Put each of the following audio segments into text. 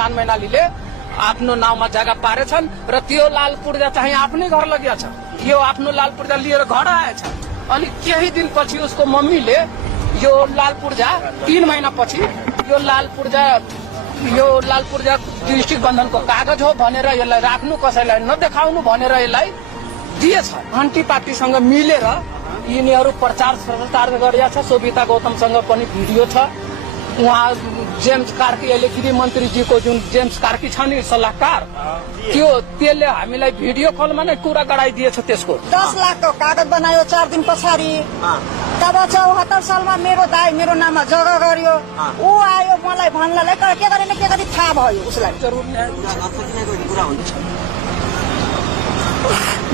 निशान मैनालीले आफ्नो नाउँमा जग्गा पारेछन् र त्यो लाल पूर्जा चाहिँ आफ्नै घर लगिया छ। यो आफ्नो लाल पूर्जा लिएर घर आएछ। अनि केही दिनपछि उसको मम्मीले यो लाल पूर्जा 3 महिनापछि यो लाल पूर्जा डिस्ट्रिक्ट बन्धनको कागज हो भनेर यसलाई राख्नु, कसैलाई नदेखाउनु भनेर यसलाई दिएछ। आन्टी पार्टीसँग मिलेर यिनीहरू प्रचार प्रसार गरेका छ। सोभिता गौतमसँग पनि भिडियो छ। उहाँ जेम्स कार्की, अहिले गृह मन्त्रीजीको जुन जेम्स कार्की छ नि सल्लाहकार, त्यसले हामीलाई भिडियो कलमा नै कुरा गराइदिएछ। त्यसको 10 लाखको कागज बनायो 4 दिन पछाडि। तब 74 सालमा मेरो दाइ मेरो नाममा जग्गा गर्यो। ऊ आयो मलाई भन्नलाई के गरे थाहा भयो उसलाई। जरुर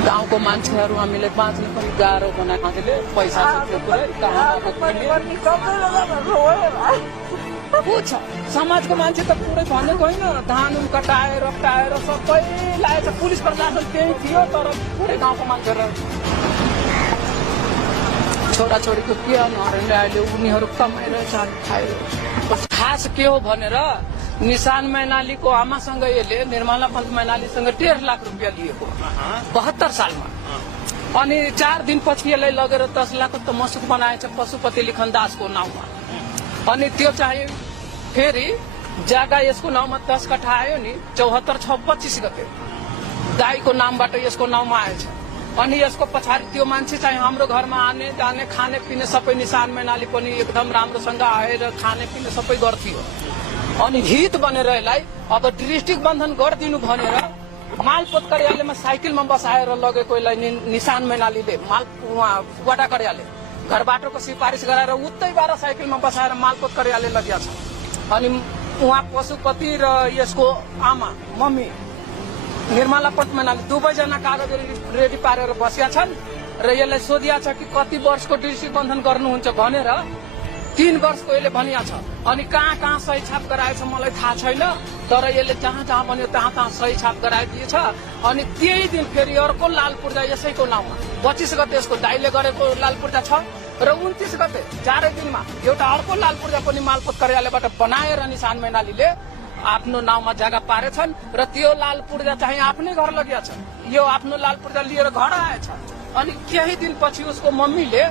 गाउँको मान्छेहरू हामीले बाँच्नु पनि गाह्रो बनाएकोले पैसा छ। समाजको मान्छे त पुरै भनेको होइन, धान कटाएर सबै लागेछ। पुलिस प्रशासन त्यही थियो, तर पुरै गाउँको मान्छेहरू छोराछोरीको के नहरले अहिले उनीहरू कमाइरहेछ, खायो। खास के हो भनेर निशान मैनालीको आमासँग यसले निर्मला पन्त मैनालीसँग 1.5 लाख रुपियाँ लिएको 72 सालमा। अनि 4 दिनपछि यसलाई लगेर 10 लाखको त मसुक बनाएछ पशुपति लिखनदासको नाउँमा। अनि त्यो चाहिँ फेरि जग्गा यसको नाउँमा 10 कट्ठा आयो नि 74/6/25 गते दाईको नामबाट यसको नाउँमा आएछ। अनि यसको पछाडि त्यो मान्छे चाहिँ हाम्रो घरमा आने जाने खाने पिने सबै निशान मैनाली पनि एकदम राम्रोसँग आएर खाने पिने सबै गर्थ्यो। अनि हित बनेर यसलाई अब डिस्ट्रिक्ट बन्धन गरिदिनु भनेर मालपोत कार्यालयमा साइकलमा बसाएर लगेको यसलाई निशान मैनालीले वडा कार्यालय घरबाटोको सिफारिस गराएर उतैबाट साइकलमा बसाएर मालपोत कार्यालय लगिया छ। अनि उहाँ पशुपति र यसको आमा मम्मी निर्मला पन्त मैनाली दुवैजना कागज रेडी पारेर बसिया छन् र यसलाई सोधिया छ कि कति वर्षको डिस्ट्रिक्ट बन्धन गर्नुहुन्छ भनेर 3 वर्षको यसले भनिया छ। अनि कहाँ सही छाप गराएछ मलाई थाहा छैन, तर यसले जहाँ भन्यो तहाँ सही छाप गराइदिएछ। अनि त्यही दिन फेरि अर्को लाल पूर्जा यसैको नाउँमा 25 गते यसको दाइले गरेको लाल पूर्जा छ र 29 गते 4 दिनमा एउटा अर्को लाल पूर्जा पनि मालपोत कार्यालयबाट बनाएर निशान मैनालीले आफ्नो नाउँमा जग्गा पारेछन् र त्यो लाल पूर्जा चाहिँ आफ्नै घर लगिया छ। यो आफ्नो लाल पूर्जा लिएर घर आएछ। अनि केही दिनपछि उसको मम्मीले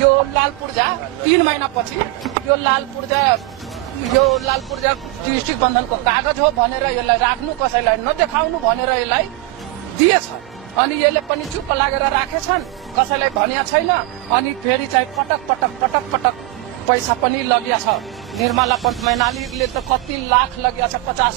यो लाल पूर्जा 3 महिनापछि यो लाल पूर्जा डिस्ट्रिक्ट बन्धनको कागज हो भनेर यसलाई राख्नु, कसैलाई नदेखाउनु भनेर यसलाई दिएछ। अनि यसले पनि चुप्प लागेर राखेछन्, कसैलाई भनिया छैन। अनि फेरि चाहिँ पटक पैसा पनि लगिया छ। निर्मला पन्त मैनालीले त कति लाख लगिया छ, 50